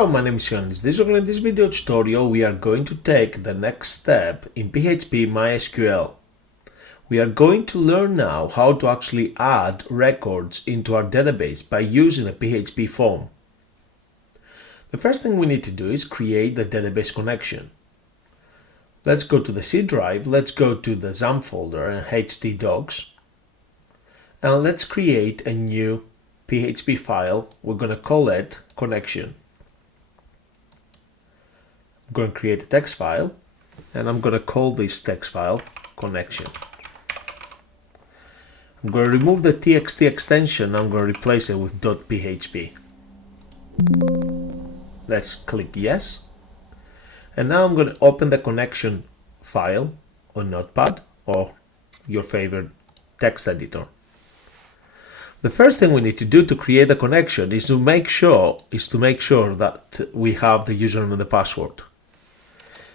Hello, my name is Johannes. In this video tutorial we are going to take the next step in PHP MySQL. We are going to learn now how to actually add records into our database by using a PHP form. The first thing we need to do is create the database connection. Let's go to the C drive, let's go to the XAMPP folder and htdocs, and let's create a new PHP file. We're going to call it connection. I'm going to create a text file, and I'm going to call this text file connection. I'm going to remove the txt extension. I'm going to replace it with .php. Let's click yes. And now I'm going to open the connection file on Notepad or your favorite text editor. The first thing we need to do to create the connection is to make sure that we have the username and the password.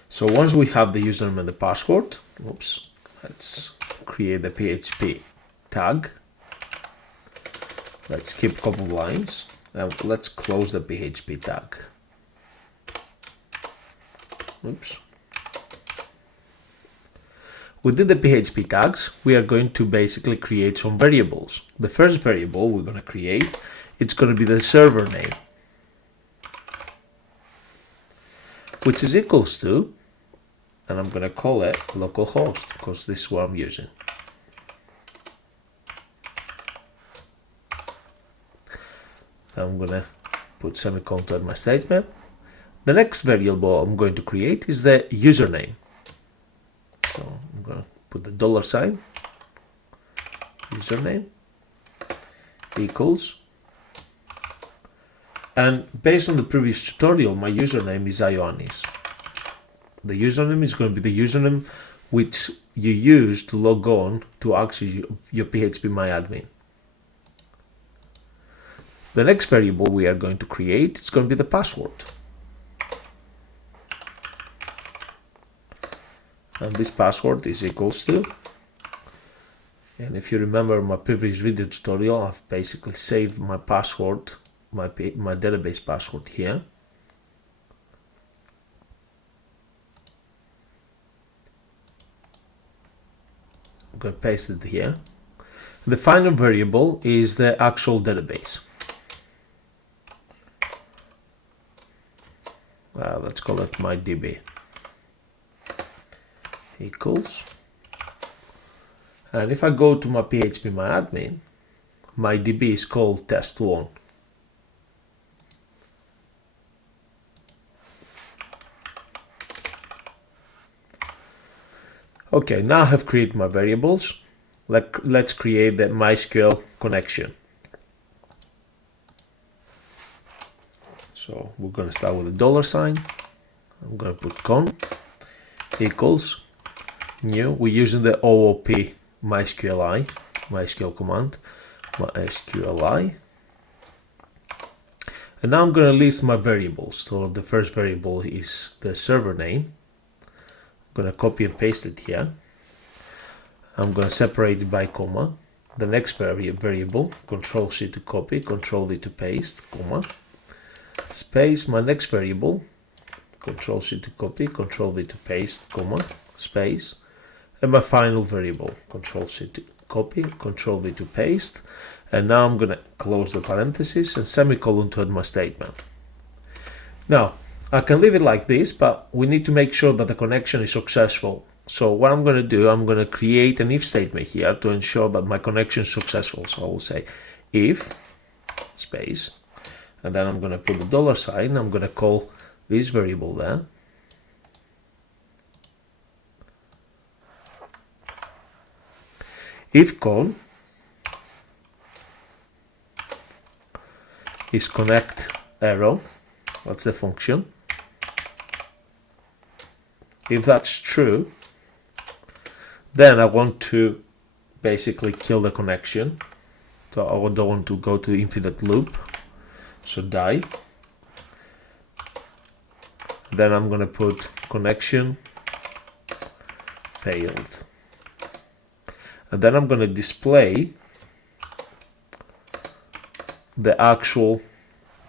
So once we have the username and the password, let's create the PHP tag. Let's skip a couple of lines and let's close the PHP tag. Within the PHP tags, we are going to basically create some variables. The first variable we're going to create, it's going to be the server name, which is equals to, and I'm going to call it localhost because this is what I'm using. I'm going to put semicolon to add my statement. The next variable I'm going to create is the username. So I'm going to put the $, username equals, and based on the previous tutorial, my username is Ioannis. The username is going to be the username which you use to log on to access your PHP MyAdmin. The next variable we are going to create is going to be the password. And this password is equals to, and if you remember my previous video tutorial, I've basically saved my password, my database password here. I'm going to paste it here. The final variable is the actual database. Let's call it mydb equals, and if I go to my PHP MyAdmin, my DB is called test1. Okay, now I have created my variables. Let's create the MySQL connection. So we're going to start with a $. I'm going to put con equals new. We're using the OOP MySQL command, MySQLi. And now I'm going to list my variables. So the first variable is the server name. I'm going to copy and paste it here. I'm going to separate it by comma. The next variable, Control C to copy, Control V to paste, comma, space. My next variable, Control C to copy, Control V to paste, comma, space. And my final variable, Control C to copy, Control V to paste. And now I'm going to close the parentheses and semicolon to add my statement. Now, I can leave it like this, but we need to make sure that the connection is successful. So what I'm going to do, I'm going to create an if statement here to ensure that my connection is successful. So I will say if space, and then I'm going to put the $. I'm going to call this variable there. If con is connect arrow, that's the function. If that's true, then I want to basically kill the connection. So I don't want to go to infinite loop. So die. Then I'm going to put connection failed. And then I'm going to display the actual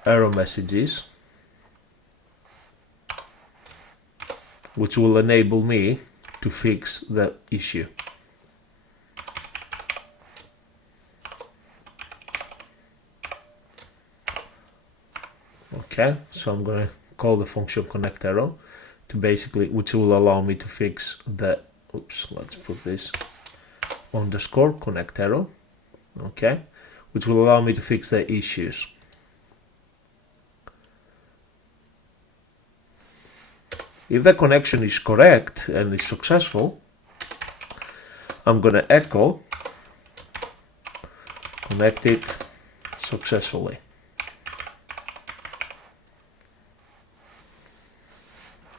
error messages which will enable me to fix the issue. Okay, so I'm going to call the function connect error to basically, which will allow me to fix the, oops, let's put this underscore connect error, okay, which will allow me to fix the issues. If the connection is correct and is successful, I'm going to echo connected successfully.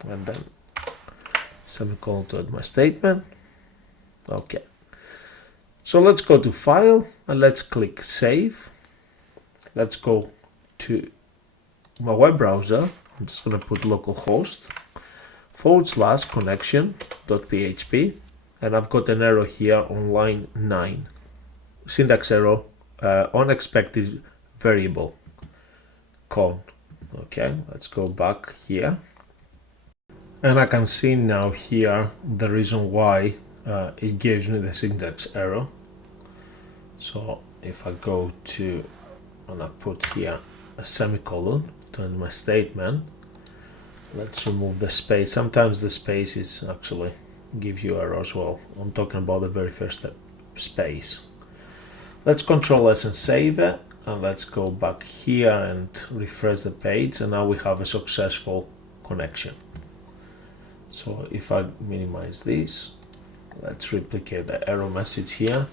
And then semicolon to add my statement. Okay. So let's go to File and let's click Save. Let's go to my web browser. I'm just going to put localhost /connection.php, and I've got an error here on line 9. Syntax error, unexpected variable con. Okay, let's go back here. And I can see now here the reason why it gives me the syntax error. So if I go to, and I put here a semicolon to end my statement, let's remove the space. Sometimes the space is actually give you error as well. I'm talking about the very first step, space. Let's Control S and save it, and let's go back here and refresh the page, and now we have a successful connection. So if I minimize this, let's replicate the error message here.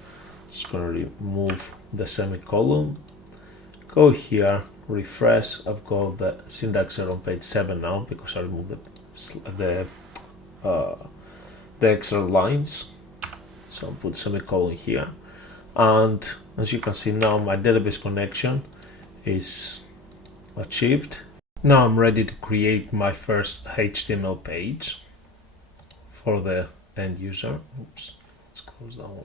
Just going to remove the semicolon, go here, refresh. I've got the syntax error on page 7 now because I removed the extra lines. So I'll put semicolon here, and as you can see now my database connection is achieved. Now I'm ready to create my first HTML page for the end user. Oops, let's close that one.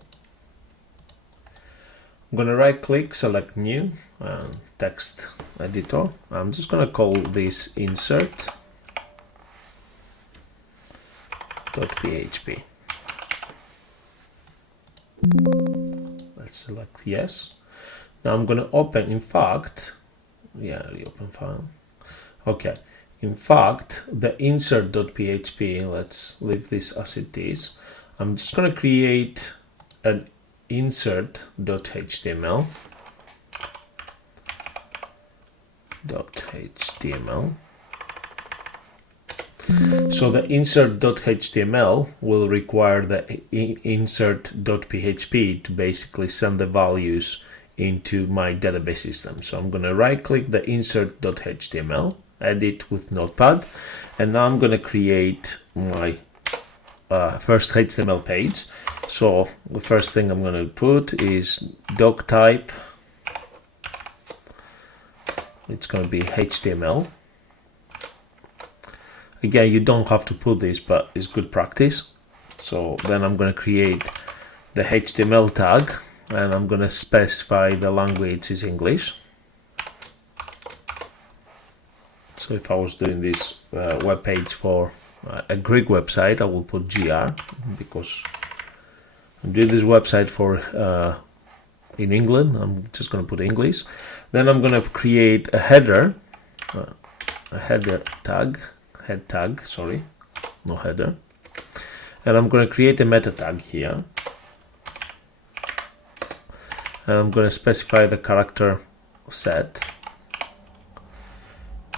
I'm going to right click, select new, and text editor. I'm just going to call this insert.php. Let's select yes. Now I'm going to open, in fact, reopen file. Okay, in fact, the insert.php, let's leave this as it is. I'm just going to create an insert.html. So the insert.html will require the insert.php to basically send the values into my database system. So I'm going to right click the insert.html, edit with Notepad, and now I'm going to create my first HTML page. So the first thing I'm going to put is doc type. It's going to be HTML. Again, you don't have to put this, but it's good practice. So then I'm going to create the HTML tag, and I'm going to specify the language is English. So if I was doing this web page for a Greek website, I will put GR, because I'm doing this website for in England. I'm just going to put English. Then I'm going to create a header tag, sorry, no header. And I'm going to create a meta tag here. And I'm going to specify the character set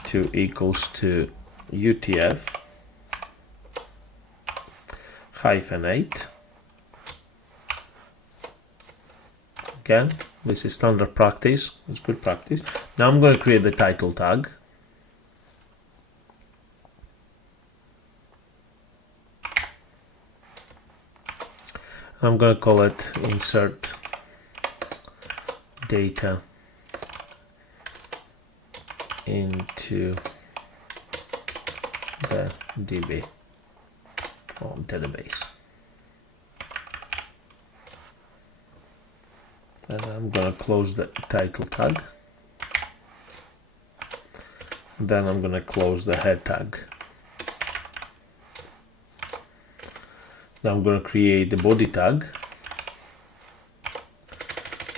to equals to UTF -8. Again, this is standard practice. It's good practice. Now I'm going to create the title tag. I'm going to call it insert data into the DB or database. And I'm going to close the title tag. Then I'm going to close the head tag. Now I'm going to create the body tag.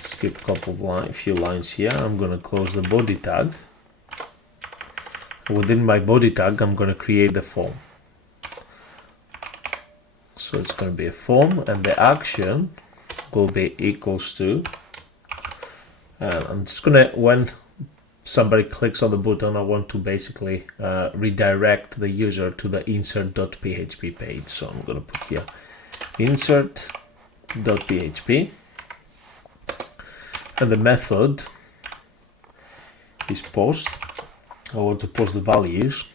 Skip a couple of few lines here. I'm going to close the body tag. Within my body tag, I'm going to create the form. So it's going to be a form, and the action will be equals to. I'm just going to, when somebody clicks on the button, I want to basically redirect the user to the insert.php page. So I'm going to put here insert.php, and the method is post. I want to post the values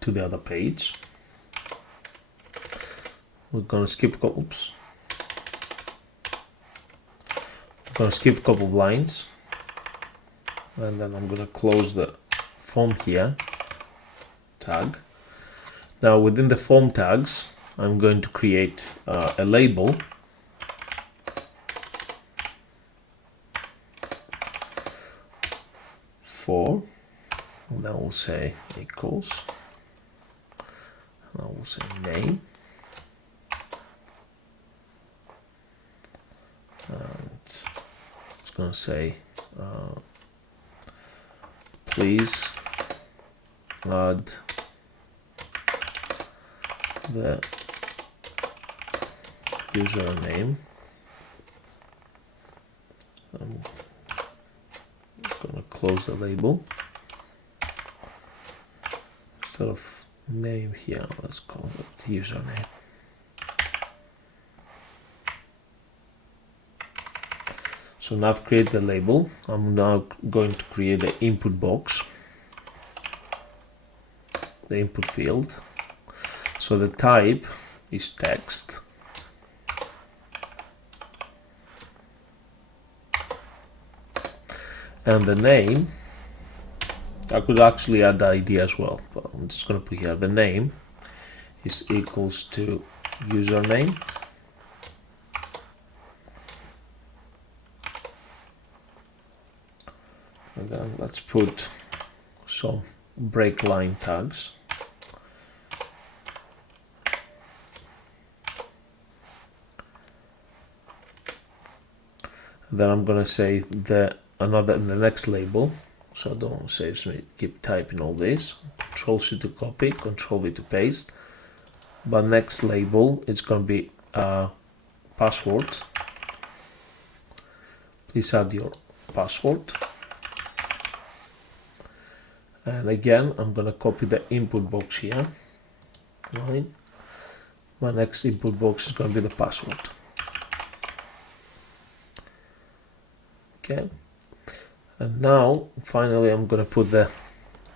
to the other page. We're going to skip a couple of lines, and then I'm going to close the form here tag. Now within the form tags, I'm going to create a label for, and I will say equals, and I will say name, and it's going to say please add the username. I'm going to close the label. Instead of name here, let's call it username. So now I've created the label. I'm now going to create the input box, the input field. So the type is text. And the name, I could actually add the ID as well, but I'm just going to put here the name is equals to username. And then let's put some break line tags. And then I'm going to say the next label, so I don't save me keep typing all this. Control-C to copy, Control-V to paste. But next label, it's going to be password. Please add your password. And again, I'm going to copy the input box here. Right. My next input box is going to be the password. Okay. And now, finally, I'm going to put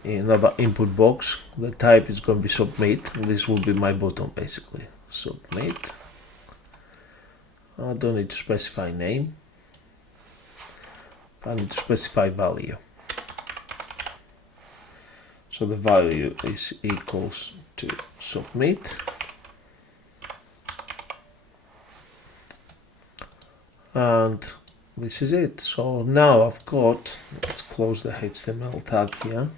another input box. The type is going to be submit. This will be my button, basically. Submit. I don't need to specify name. I need to specify value. So the value is equals to submit. And this is it. So now I've got, let's close the HTML tag here.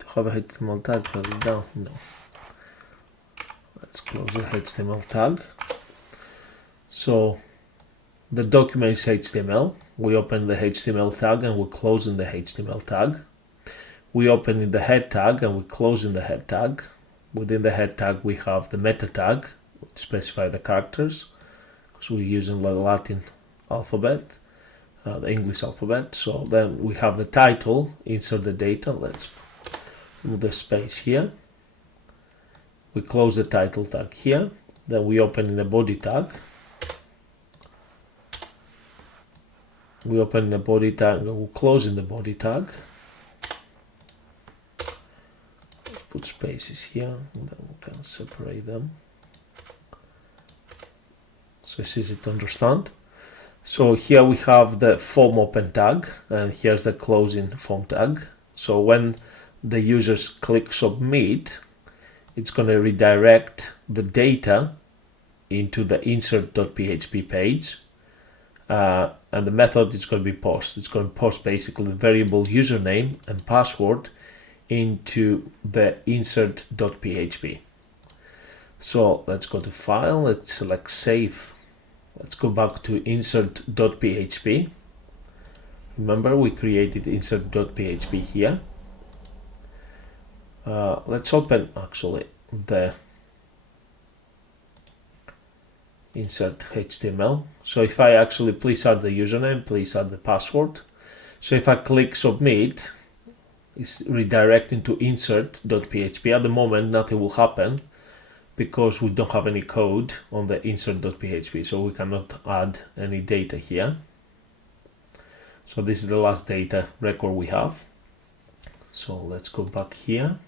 Do I have a HTML tag further down? No. Let's close the HTML tag. So the document is HTML. We open the HTML tag and we're closing the HTML tag. We open in the head tag and we close in the head tag. Within the head tag we have the meta tag, which specify the characters, because we're using the Latin alphabet, the English alphabet. So then we have the title, insert the data. Let's move the space here. We close the title tag here. Then we open in the body tag. We open the body tag and we'll close in the body tag. Put spaces here, and then we can separate them. So it's easy to understand. So here we have the form open tag, and here's the closing form tag. So when the users click submit, it's going to redirect the data into the insert.php page. And the method is going to be post. It's going to post basically the variable username and password into the insert.php. So let's go to File, let's select Save. Let's go back to insert.php. Remember, we created insert.php here. Let's open actually the insert HTML. So if I actually, please add the username, please add the password. So if I click submit, it's redirecting to insert.php. At the moment, nothing will happen because we don't have any code on the insert.php, so we cannot add any data here. So this is the last data record we have. So let's go back here.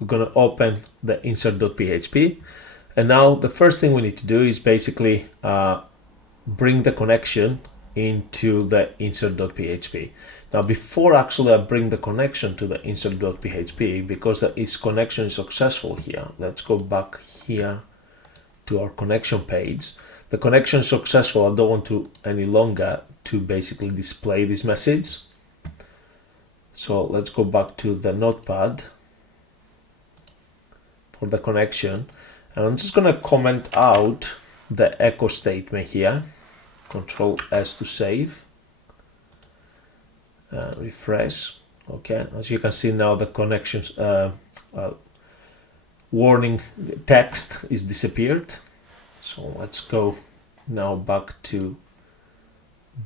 We're going to open the insert.php. And now the first thing we need to do is basically bring the connection into the insert.php. Now before actually I bring the connection to the insert.php, because its connection is successful here, let's go back here to our connection page. The connection is successful. I don't want to any longer to basically display this message. So let's go back to the notepad for the connection. And I'm just going to comment out the echo statement here. Control S to save. Refresh. Okay, as you can see now the connections warning text is disappeared. So let's go now back to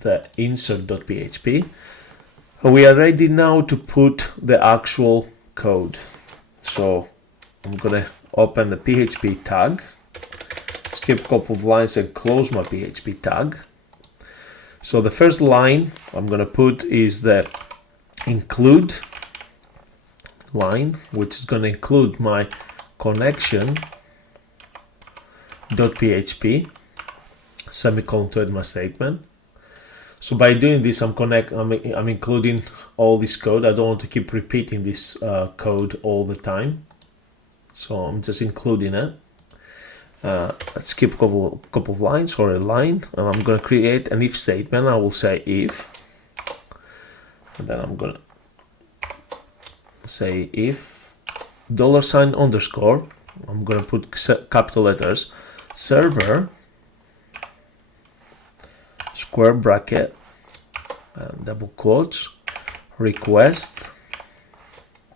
the insert.php. We are ready now to put the actual code. So I'm gonna open the PHP tag, skip a couple of lines and close my PHP tag. So the first line I'm gonna put is the include line, which is gonna include my connection.php, semicolon to end my statement. So by doing this, I'm including all this code. I don't want to keep repeating this code all the time. So I'm just including it. Let's skip a couple of lines or a line, and I'm going to create an if statement. I will say if, and then I'm going to say if $_ I'm going to put capital letters, server square bracket and double quotes request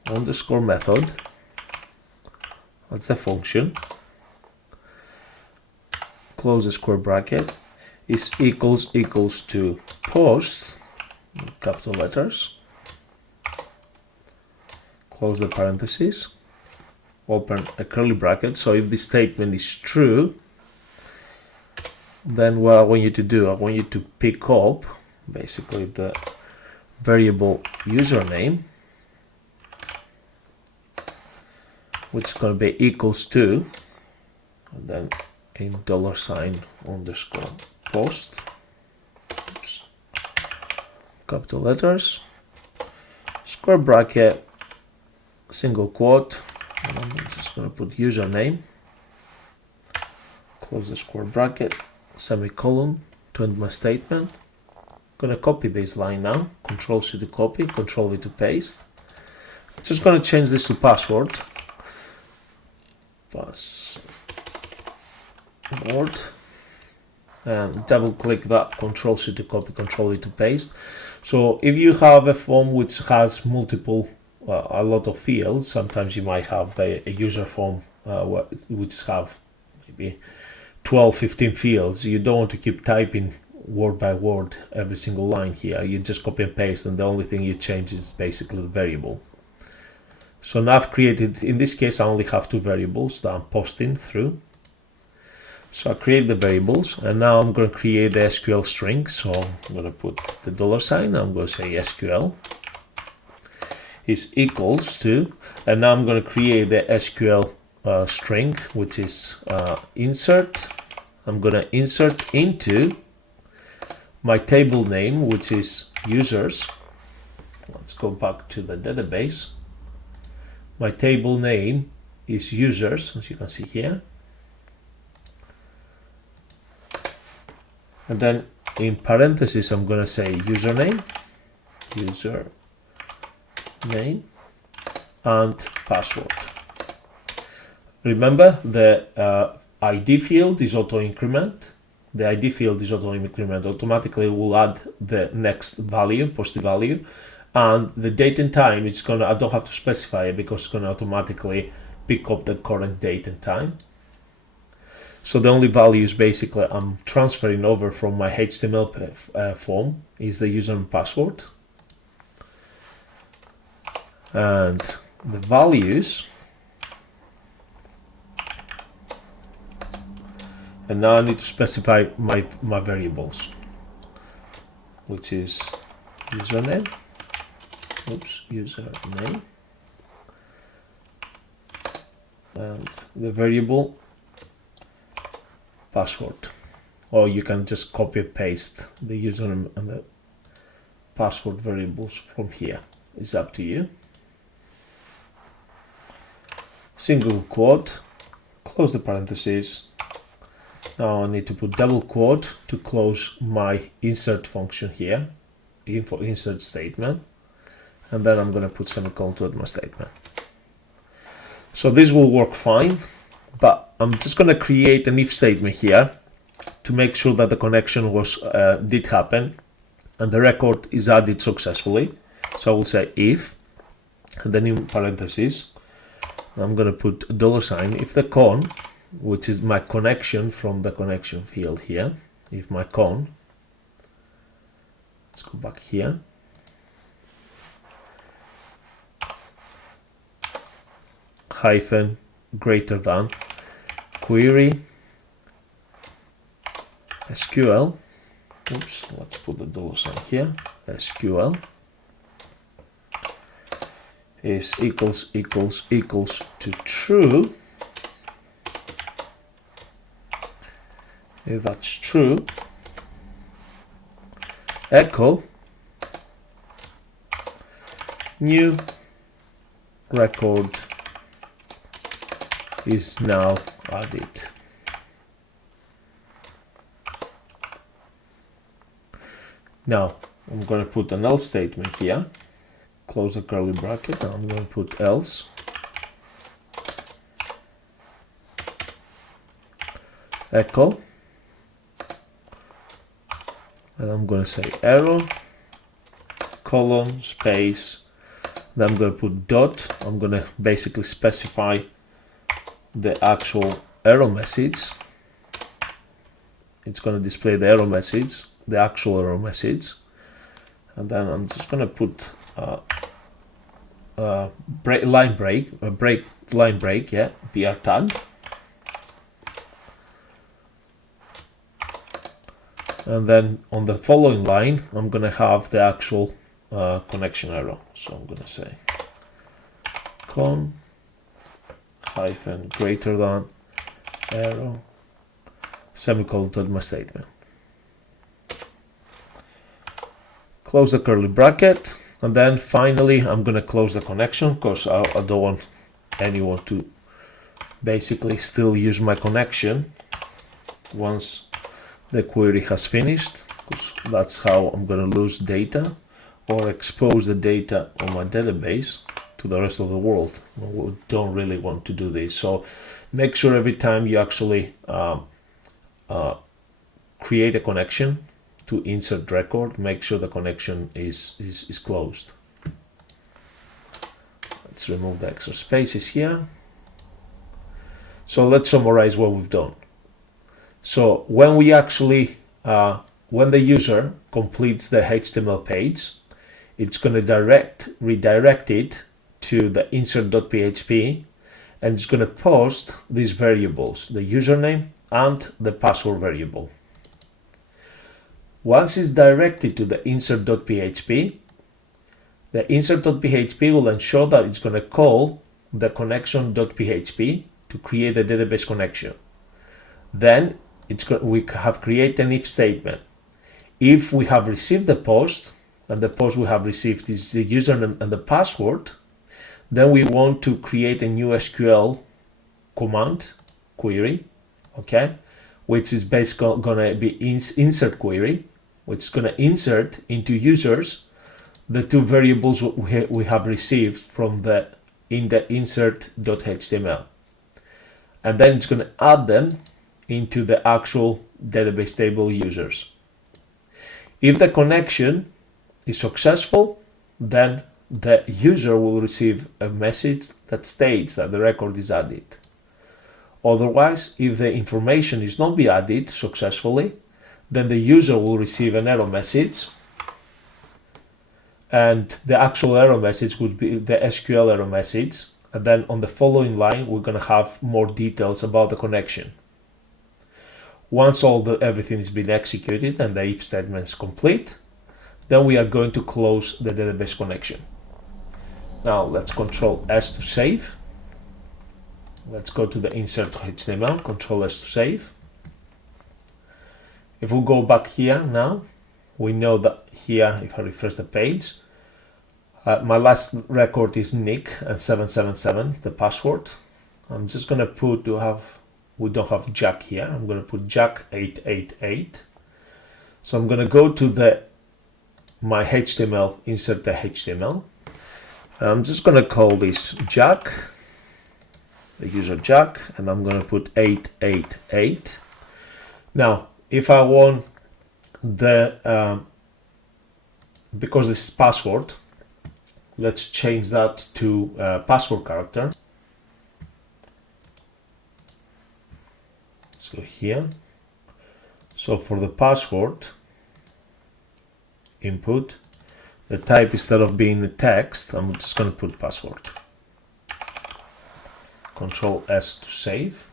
_ method, that's a function, close the square bracket, is equals to post, capital letters, close the parentheses, open a curly bracket. So if this statement is true, then what I want you to do, I want you to pick up basically the variable username, which is going to be equals to, and then in $_ post, oops, capital letters, square bracket, single quote, and I'm just going to put username, close the square bracket, semicolon to end my statement. I'm going to copy this line now, Control C to copy, Control V to paste. I'm just going to change this to password, and double click that, Control C to copy, Control V to paste. So if you have a form which has multiple, a lot of fields, sometimes you might have a user form which have maybe 12-15 fields. You don't want to keep typing word by word every single line here. You just copy and paste, and the only thing you change is basically the variable. So now I've created, in this case I only have 2 variables that I'm posting through. So I create the variables, and now I'm going to create the SQL string. So I'm going to put the $, I'm going to say SQL is equals to, and now I'm going to create the SQL string, which is insert. I'm going to insert into my table name, which is users. Let's go back to the database. My table name is users, as you can see here. And then in parentheses, I'm going to say username, and password. Remember, the ID field is auto increment. The ID field is auto increment. Automatically will add the next value, positive value, and the date and time, it's gonna, I don't have to specify it because it's gonna automatically pick up the current date and time. So the only values basically I'm transferring over from my HTML form is the user and password, and the values. And now I need to specify my variables, which is username, username, and the variable password. Or you can just copy and paste the username and the password variables from here. It's up to you. Single quote, close the parentheses. Now I need to put double quote to close my insert function here, info insert statement, and then I'm going to put semicolon to add my statement. So this will work fine, but I'm just going to create an if statement here to make sure that the connection was did happen and the record is added successfully. So I will say if, and then in parentheses I'm going to put $, if the con, which is my connection from the connection field here, if my con, let's go back here, hyphen greater than query SQL, oops, let's put the $ here, SQL is equals to true. If that's true, echo new record is now added. Now I'm going to put an else statement here, close the curly bracket, and I'm going to put else echo, and I'm going to say error, colon, space, then I'm going to put dot. I'm going to basically specify the actual error message. It's going to display the error message, the actual error message, and then I'm just going to put line break, yeah, BR tag. And then on the following line, I'm going to have the actual connection error. So I'm going to say con hyphen greater than error semicolon to my statement. Close the curly bracket, and then finally I'm going to close the connection because I don't want anyone to basically still use my connection once the query has finished, because that's how I'm going to lose data or expose the data on my database to the rest of the world. We don't really want to do this. So make sure every time you actually create a connection to insert record, make sure the connection is closed. Let's remove the extra spaces here. So let's summarize what we've done. So when we actually, when the user completes the HTML page, it's going to redirect it to the insert.php, and it's going to post these variables, the username and the password variable. Once it's directed to the insert.php, the insert.php will ensure that it's going to call the connection.php to create a database connection. Then we have created an if statement. If we have received the post, and the post we have received is the username and the password, then we want to create a new SQL command query, okay, which is basically going to be insert query, which is going to insert into users the two variables we have received from in the insert.html. and then it's going to add them into the actual database table users. If the connection is successful, then the user will receive a message that states that the record is added. Otherwise, if the information is not be added successfully, then the user will receive an error message, and the actual error message would be the SQL error message. And then on the following line, we're going to have more details about the connection. Once everything has been executed and the if statement is complete, then we are going to close the database connection. Now let's Control S to save. Let's go to the insert HTML, Control S to save. If we go back here now, we know that here, if I refresh the page, my last record is Nick and 777, the password. I'm just going to put, we don't have Jack here. I'm going to put Jack 888. So I'm going to go to my HTML, insert the HTML. I'm just going to call this Jack, the user Jack, and I'm going to put 888. Now, if I want because this is password, let's change that to password character. Let's go here. So for the password input, the type, instead of being a text, I'm just going to put password. Control S to save.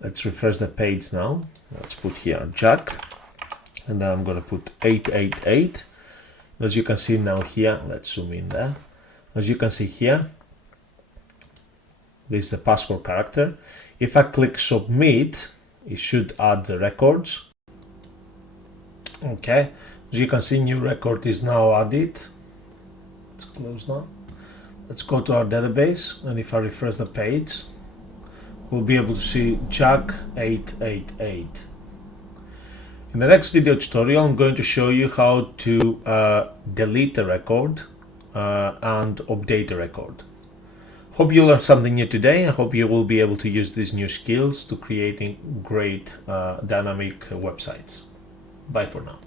Let's refresh the page now. Let's put here Jack, and then I'm going to put 888. As you can see now here, let's zoom in there. As you can see here, this is the password character. If I click submit, it should add the records. Okay, as you can see, new record is now added. Let's close now. Let's go to our database, and if I refresh the page, we'll be able to see Jack 888. In the next video tutorial, I'm going to show you how to delete a record and update a record. Hope you learned something new today. I hope you will be able to use these new skills to creating great dynamic websites. Bye for now.